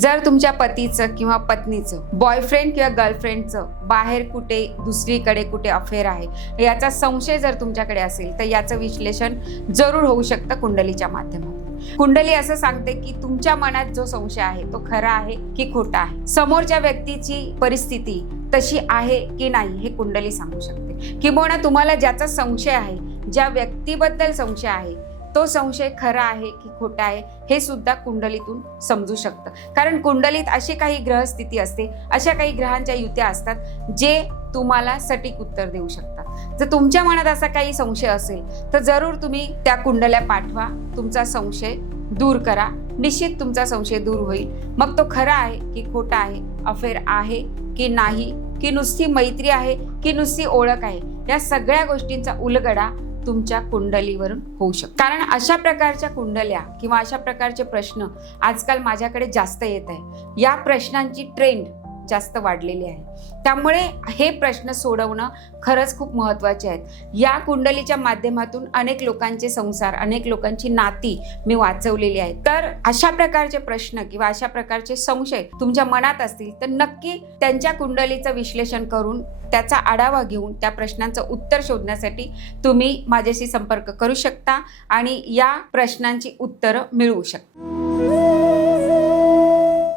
जर तुमच्या पतीचं किंवा पत्नीचं बॉयफ्रेंड किंवा गर्लफ्रेंडचं बाहेर कुठे दुसरीकडे कुठे अफेअर आहे याचा संशय जर तुमच्याकडे असेल तर याचं विश्लेषण जरूर होऊ शकतं कुंडलीच्या माध्यमातून। कुंडली असं सांगते की तुमच्या मनात जो संशय आहे तो खरा आहे की खोटा आहे, समोरच्या व्यक्तीची परिस्थिती तशी आहे की नाही हे कुंडली सांगू शकते। किंबहुना तुम्हाला ज्याचा संशय आहे, ज्या व्यक्तीबद्दल संशय आहे, तो संशय खरा आहे की खोटा आहे हे सुद्धा कुंडलीतून समजू शकतं। कारण कुंडलीत अशी काही ग्रहस्थिती असते, अशा काही ग्रहांच्या युत्या असतात जे तुम्हाला सटीक उत्तर देऊ शकतात। जर तुमच्या मनात असा काही संशय असेल तर जरूर तुम्ही त्या कुंडल्या पाठवा, तुमचा संशय दूर करा, निश्चित तुमचा संशय दूर होईल। मग तो खरा आहे की खोटा आहे, अफेअर आहे की नाही, की नुसती मैत्री आहे की नुसती ओळख आहे, या सगळ्या गोष्टींचा उलगडा तुमच्या कुंडलीवरून होऊ शकतो। कारण अशा प्रकारच्या कुंडल्या किंवा अशा प्रकारचे प्रश्न आजकाल माझ्याकडे जास्त येत आहे। या प्रश्नांची ट्रेंड जास्त वाढलेली आहे, त्यामुळे हे प्रश्न सोडवणं खरंच खूप महत्त्वाचे आहेत। या कुंडलीच्या माध्यमातून अनेक लोकांचे संसार, अनेक लोकांची नाती मी वाचवलेली आहेत। तर अशा प्रकारचे प्रश्न किंवा अशा प्रकारचे संशय तुमच्या मनात असतील तर नक्की त्यांच्या कुंडलीचं विश्लेषण करून त्याचा आढावा घेऊन त्या प्रश्नांचं उत्तर शोधण्यासाठी तुम्ही माझ्याशी संपर्क करू शकता आणि या प्रश्नांची उत्तरं मिळवू शकता।